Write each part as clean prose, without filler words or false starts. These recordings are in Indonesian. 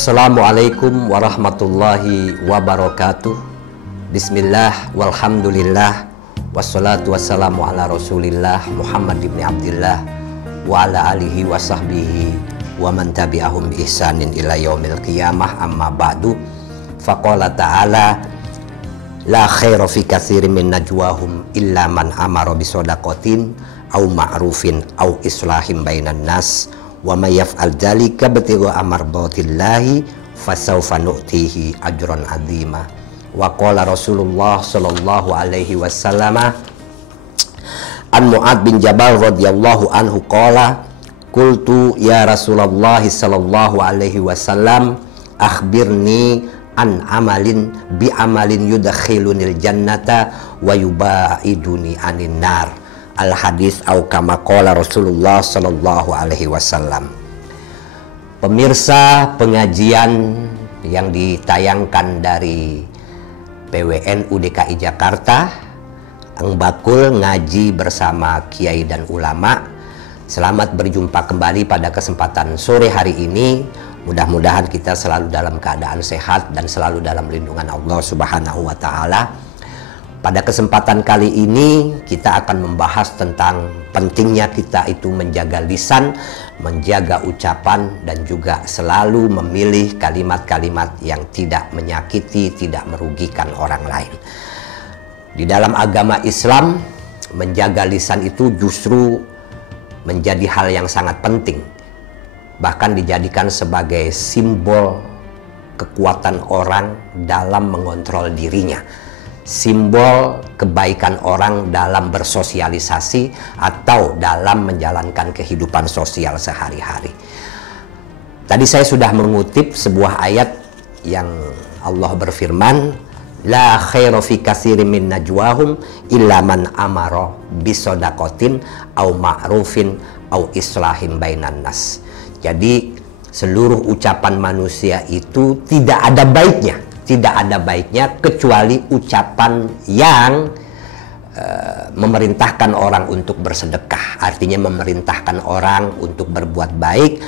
Assalamualaikum warahmatullahi wabarakatuh. Bismillah, walhamdulillah, wassalatu wassalamu ala rasulillah Muhammad ibn Abdillah wa ala alihi wa sahbihi wa man tabi'ahum bi ihsanin ila yaumil qiyamah, amma ba'du. Faqala ta'ala la khaira fi katsirin min najwahum illa man amara bi shadaqatin au ma'rufin au islahim bainan nas wa may yaf'al dzalika btigha amardatillahi fasawfa nu'tihi ajran 'azima. Wa qala Rasulullah sallallahu alaihi wasallam an Mu'ad bin Jabal radhiyallahu anhu qala qultu ya Rasulullah sallallahu alaihi wasallam akhbirni an amalin bi amalin yudkhilunil jannata wa yubaiduni anin nar. Al hadis au kama qala Rasulullah sallallahu alaihi wasallam. Pemirsa pengajian yang ditayangkan dari PWNU DKI Jakarta, Ang Bakul ngaji bersama kiai dan ulama. Selamat berjumpa kembali pada kesempatan sore hari ini. Mudah-mudahan kita selalu dalam keadaan sehat dan selalu dalam lindungan Allah Subhanahu wa taala. Pada kesempatan kali ini kita akan membahas tentang pentingnya kita itu menjaga lisan, menjaga ucapan, dan juga selalu memilih kalimat-kalimat yang tidak menyakiti, tidak merugikan orang lain. Di dalam agama Islam, menjaga lisan itu justru menjadi hal yang sangat penting. Bahkan dijadikan sebagai simbol kekuatan orang dalam mengontrol dirinya. Simbol kebaikan orang dalam bersosialisasi atau dalam menjalankan kehidupan sosial sehari-hari. Tadi saya sudah mengutip sebuah ayat yang Allah berfirman, la khaira fi katsirin min najwahum illa man amara bisodaqatin au ma'rufin au islahim bainan nas. Jadi seluruh ucapan manusia itu tidak ada baiknya. Tidak ada baiknya kecuali ucapan yang memerintahkan orang untuk bersedekah, artinya memerintahkan orang untuk berbuat baik,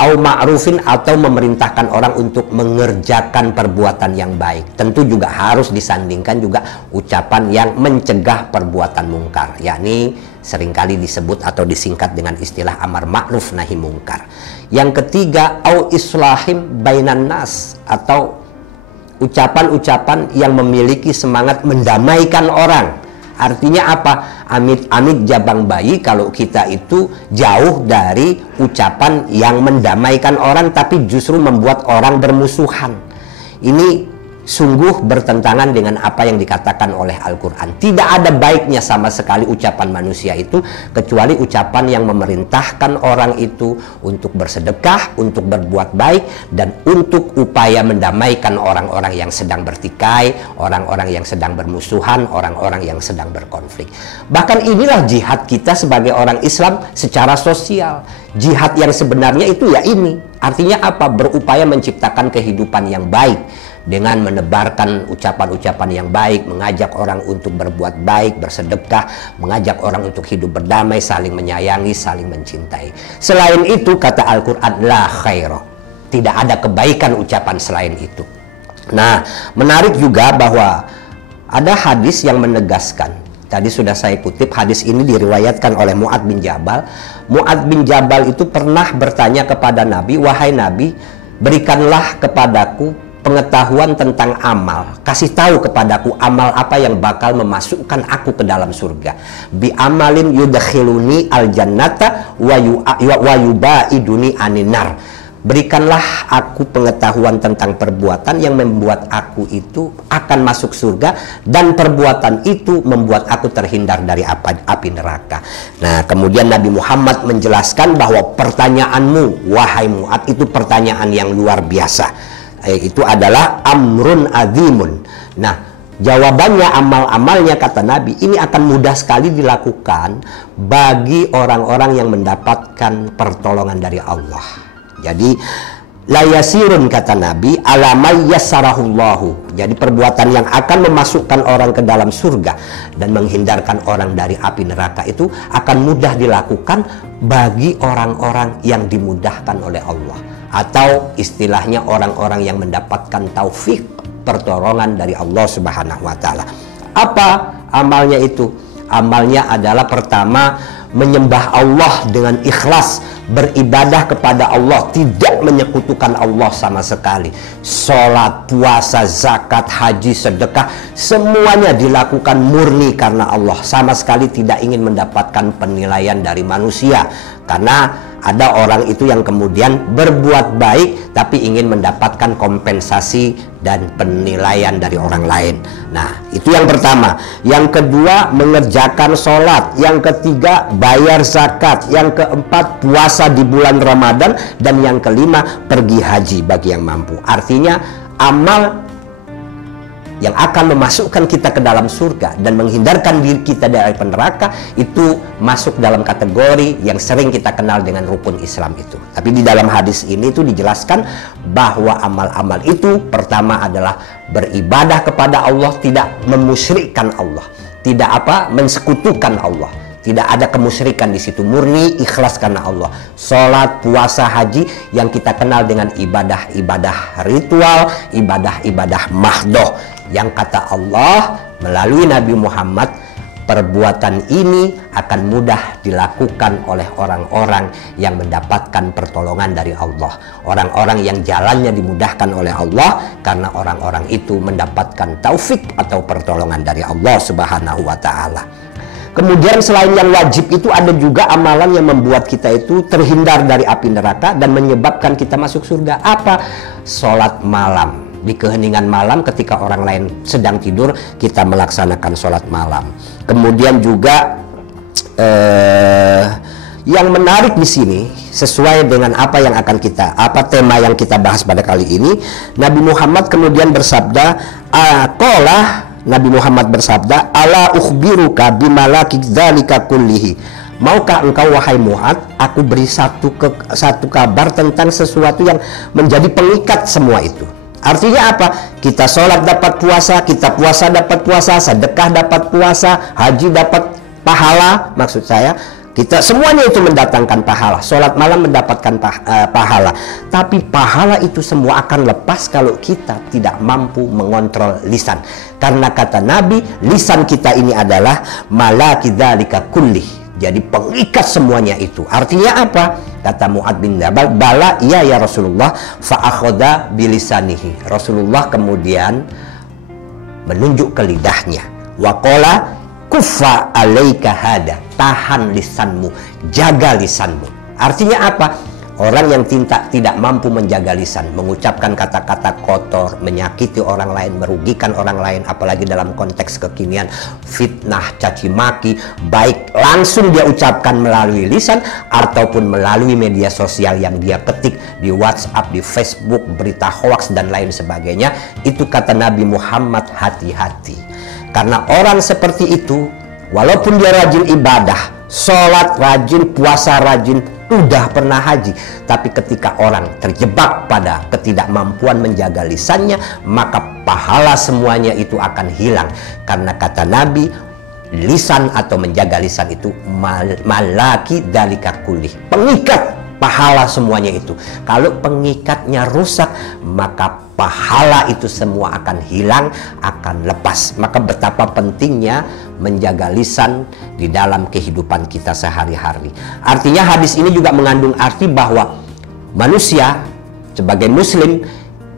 au ma'rufin atau memerintahkan orang untuk mengerjakan perbuatan yang baik. Tentu juga harus disandingkan juga ucapan yang mencegah perbuatan mungkar, yakni seringkali disebut atau disingkat dengan istilah amar ma'ruf nahi mungkar. Yang ketiga, au islahim bainan nas, atau ucapan-ucapan yang memiliki semangat mendamaikan orang. Artinya apa? Amit-amit jabang bayi kalau kita itu jauh dari ucapan yang mendamaikan orang tapi justru membuat orang bermusuhan. Ini sungguh bertentangan dengan apa yang dikatakan oleh Al-Quran. Tidak ada baiknya sama sekali ucapan manusia itu kecuali ucapan yang memerintahkan orang itu untuk bersedekah, untuk berbuat baik, dan untuk upaya mendamaikan orang-orang yang sedang bertikai, orang-orang yang sedang bermusuhan, orang-orang yang sedang berkonflik. Bahkan inilah jihad kita sebagai orang Islam secara sosial. Jihad yang sebenarnya itu ya ini. Artinya apa? Berupaya menciptakan kehidupan yang baik dengan menebarkan ucapan-ucapan yang baik, mengajak orang untuk berbuat baik, bersedekah, mengajak orang untuk hidup berdamai, saling menyayangi, saling mencintai. Selain itu, kata Al-Quran, la khaira, tidak ada kebaikan ucapan selain itu. Nah, menarik juga bahwa ada hadis yang menegaskan. Tadi sudah saya kutip, hadis ini diriwayatkan oleh Mu'ad bin Jabal. Mu'ad bin Jabal itu pernah bertanya kepada Nabi, wahai Nabi, berikanlah kepadaku pengetahuan tentang amal, kasih tahu kepadaku amal apa yang bakal memasukkan aku ke dalam surga. Bi amalin yudkhiluni al jannata wa yubaiduni aninar. Berikanlah aku pengetahuan tentang perbuatan yang membuat aku itu akan masuk surga, dan perbuatan itu membuat aku terhindar dari api neraka. Nah, kemudian Nabi Muhammad menjelaskan bahwa pertanyaanmu, wahai Mu'ad, itu pertanyaan yang luar biasa. Itu adalah amrun azimun. Nah, jawabannya, amal-amalnya, kata Nabi, ini akan mudah sekali dilakukan bagi orang-orang yang mendapatkan pertolongan dari Allah. Jadi la yasirun, kata Nabi, ala may yassarahullahu. Jadi perbuatan yang akan memasukkan orang ke dalam surga dan menghindarkan orang dari api neraka itu akan mudah dilakukan bagi orang-orang yang dimudahkan oleh Allah. atau istilahnya orang-orang yang mendapatkan taufik pertolongan dari Allah Subhanahu wa taala. Apa amalnya itu? Amalnya adalah pertama, menyembah Allah dengan ikhlas, beribadah kepada Allah, tidak menyekutukan Allah sama sekali. Sholat, puasa, zakat, haji, sedekah, semuanya dilakukan murni karena Allah, sama sekali tidak ingin mendapatkan penilaian dari manusia. Karena ada orang itu yang kemudian berbuat baik tapi ingin mendapatkan kompensasi dan penilaian dari orang lain. Nah, itu yang pertama. Yang kedua, mengerjakan sholat. Yang ketiga, bayar zakat. Yang keempat, puasa di bulan Ramadan. Dan yang kelima, pergi haji bagi yang mampu. Artinya, amal yang akan memasukkan kita ke dalam surga dan menghindarkan diri kita dari neraka itu masuk dalam kategori yang sering kita kenal dengan rukun Islam itu. Tapi di dalam hadis ini itu dijelaskan bahwa amal-amal itu pertama adalah beribadah kepada Allah, tidak memusyrikkan Allah, tidak mensekutukan Allah. Tidak ada kemusyrikan di situ, murni ikhlas karena Allah. Sholat, puasa, haji yang kita kenal dengan ibadah-ibadah ritual, ibadah-ibadah mahdoh. Yang kata Allah melalui Nabi Muhammad, perbuatan ini akan mudah dilakukan oleh orang-orang yang mendapatkan pertolongan dari Allah. Orang-orang yang jalannya dimudahkan oleh Allah karena orang-orang itu mendapatkan taufik atau pertolongan dari Allah Subhanahu wa taala. Kemudian selain yang wajib itu ada juga amalan yang membuat kita itu terhindar dari api neraka dan menyebabkan kita masuk surga. Apa? Sholat malam. Di keheningan malam ketika orang lain sedang tidur, kita melaksanakan sholat malam. Kemudian juga yang menarik di sini sesuai dengan apa yang akan tema yang kita bahas pada kali ini, Nabi Muhammad kemudian bersabda, Nabi Muhammad bersabda, "Ala ukhbiruka bimalaki dzalika kullihi." Maukah engkau wahai Mu'adz, aku beri satu kabar tentang sesuatu yang menjadi pengikat semua itu. Artinya apa? Kita sholat dapat puasa, kita puasa dapat puasa, sedekah dapat puasa, haji dapat pahala. Maksud saya, kita semuanya itu mendatangkan pahala. Sholat malam mendapatkan pahala. Tapi pahala itu semua akan lepas kalau kita tidak mampu mengontrol lisan. Karena kata Nabi, lisan kita ini adalah malaki dzalika kullih. Jadi pengikat semuanya itu. Artinya apa? Kata Mu'adz bin Jabal, "Bala iya ya Rasulullah, fa'akhoda bilisanihi." Rasulullah kemudian menunjuk ke lidahnya. Waqala kuffa alaika hada. Tahan lisanmu, jaga lisanmu. Artinya apa? Orang yang tidak mampu menjaga lisan, mengucapkan kata-kata kotor, menyakiti orang lain, merugikan orang lain, apalagi dalam konteks kekinian, fitnah, caci maki, baik langsung dia ucapkan melalui lisan ataupun melalui media sosial yang dia ketik di WhatsApp, di Facebook, berita hoaks dan lain sebagainya. Itu kata Nabi Muhammad, hati-hati. Karena orang seperti itu, walaupun dia rajin ibadah, sholat rajin, puasa rajin, udah pernah haji, tapi ketika orang terjebak pada ketidakmampuan menjaga lisannya, maka pahala semuanya itu akan hilang. Karena kata Nabi, lisan atau menjaga lisan itu malaki dzalika kullih, pengikat pahala semuanya itu. Kalau pengikatnya rusak, maka pahala itu semua akan hilang, akan lepas. Maka betapa pentingnya menjaga lisan di dalam kehidupan kita sehari-hari. Artinya hadis ini juga mengandung arti bahwa manusia sebagai muslim,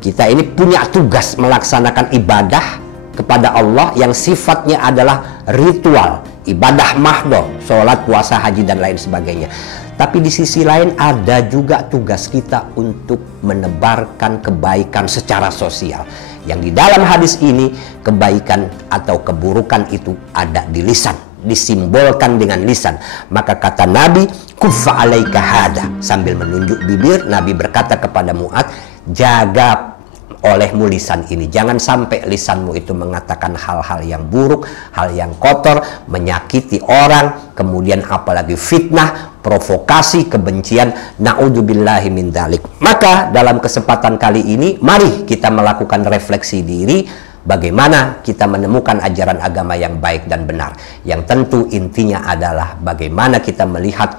kita ini punya tugas melaksanakan ibadah kepada Allah yang sifatnya adalah ritual, ibadah mahdoh, sholat, puasa, haji dan lain sebagainya. Tapi di sisi lain ada juga tugas kita untuk menebarkan kebaikan secara sosial. Yang di dalam hadis ini, kebaikan atau keburukan itu ada di lisan, disimbolkan dengan lisan. Maka kata Nabi, kuffa alaika hada. Sambil menunjuk bibir, Nabi berkata kepada Mu'adz, jaga olehmu lisan ini. Jangan sampai lisanmu itu mengatakan hal-hal yang buruk, hal yang kotor, menyakiti orang, kemudian apalagi fitnah, provokasi, kebencian. Na'udzubillahi min dzalik. Maka dalam kesempatan kali ini, mari kita melakukan refleksi diri, bagaimana kita menemukan ajaran agama yang baik dan benar. Yang tentu intinya adalah bagaimana kita melihat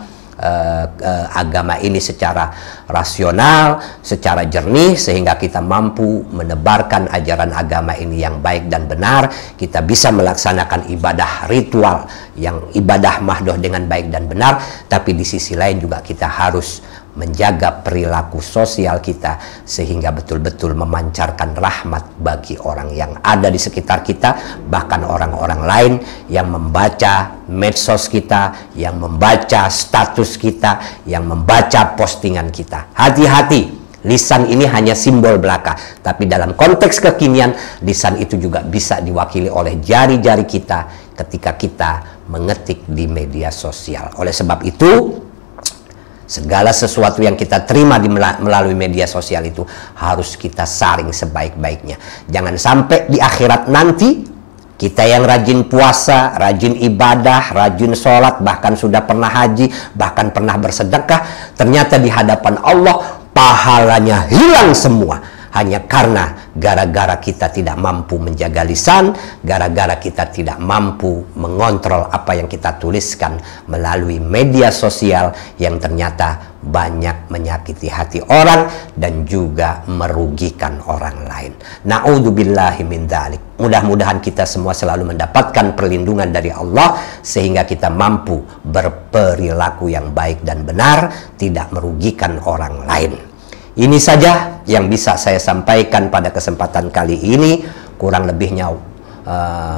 agama ini secara rasional, secara jernih, sehingga kita mampu menebarkan ajaran agama ini yang baik dan benar. Kita bisa melaksanakan ibadah ritual yang ibadah mahdoh dengan baik dan benar, tapi di sisi lain juga kita harus menjaga perilaku sosial kita sehingga betul-betul memancarkan rahmat bagi orang yang ada di sekitar kita, bahkan orang-orang lain yang membaca medsos kita, yang membaca status kita, yang membaca postingan kita. Hati-hati, lisan ini hanya simbol belaka, tapi dalam konteks kekinian lisan itu juga bisa diwakili oleh jari-jari kita ketika kita mengetik di media sosial. Oleh sebab itu, segala sesuatu yang kita terima melalui media sosial itu harus kita saring sebaik-baiknya. Jangan sampai di akhirat nanti kita yang rajin puasa, rajin ibadah, rajin sholat, bahkan sudah pernah haji, bahkan pernah bersedekah, ternyata di hadapan Allah pahalanya hilang semua. Hanya karena gara-gara kita tidak mampu menjaga lisan, gara-gara kita tidak mampu mengontrol apa yang kita tuliskan melalui media sosial yang ternyata banyak menyakiti hati orang dan juga merugikan orang lain. Na'udzubillahi min dzalik. Mudah-mudahan kita semua selalu mendapatkan perlindungan dari Allah sehingga kita mampu berperilaku yang baik dan benar, tidak merugikan orang lain. Ini saja yang bisa saya sampaikan pada kesempatan kali ini. Kurang lebihnya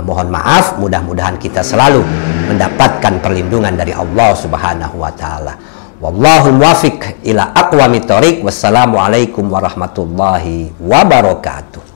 mohon maaf. Mudah-mudahan kita selalu mendapatkan perlindungan dari Allah Subhanahu wa taala. Wallahu muwaffiq ila aqwamit thoriq. Wassalamualaikum warahmatullahi wabarakatuh.